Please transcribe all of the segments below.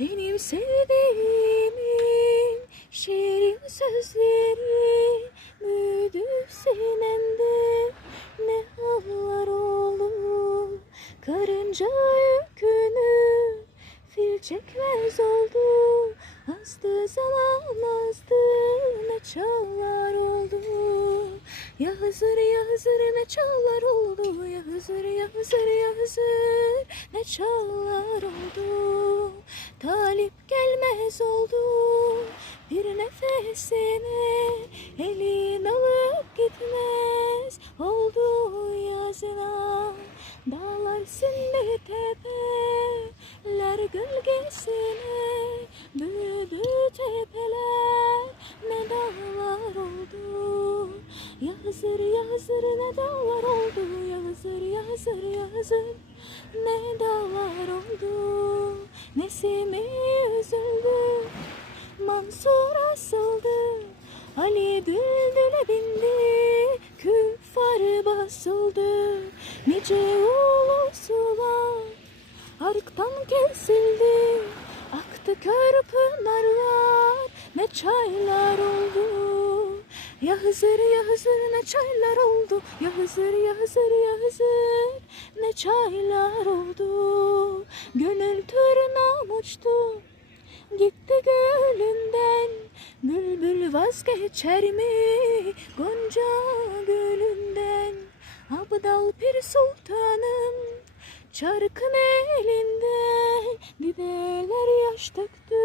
Benim sevdiğimin şiirin sözleri büyüdü sinemde, ne hallar oldu. Karınca yükünü fil çekmez oldu. Azdı zaman azdı, ne çağlar oldu. Ya Hızır ya Hızır ne çağlar oldu. Ya Hızır ya Hızır ya Hızır ne çağlar oldu. Talip gelmez oldu bir nefesine, elin alıp gitmez oldu yazına. Dağlar sindi tepeler gölgesine, büyüdü tepeler, ne dağlar oldu. Ya Hızır ya Hızır ne dağlar oldu. Ya Hızır ya Hızır ya Hızır ne dağlar oldu. Nesimi üzüldü, Mansur asıldı, Ali düldüle bindi, küffar basıldı. Nice ulu sular arıktan kesildi, aktı kör pınarlar, ne çaylar oldu. Ya Hızır ya Hızır ne çaylar oldu. Ya Hızır ya Hızır ya Hızır ne çaylar oldu. Gönül tırnağım uçtu, gitti gölünden. Bülbül vazgeçer mi Gonca gülünden? Abdal Pir Sultanım çarkın elinde, dideler yaş döktü,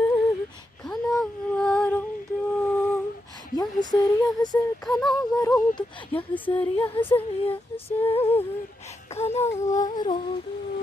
kanallar oldu. Ya Hızır ya Hızır kanallar oldu. Ya Hızır ya Hızır ya Hızır kanallar oldu.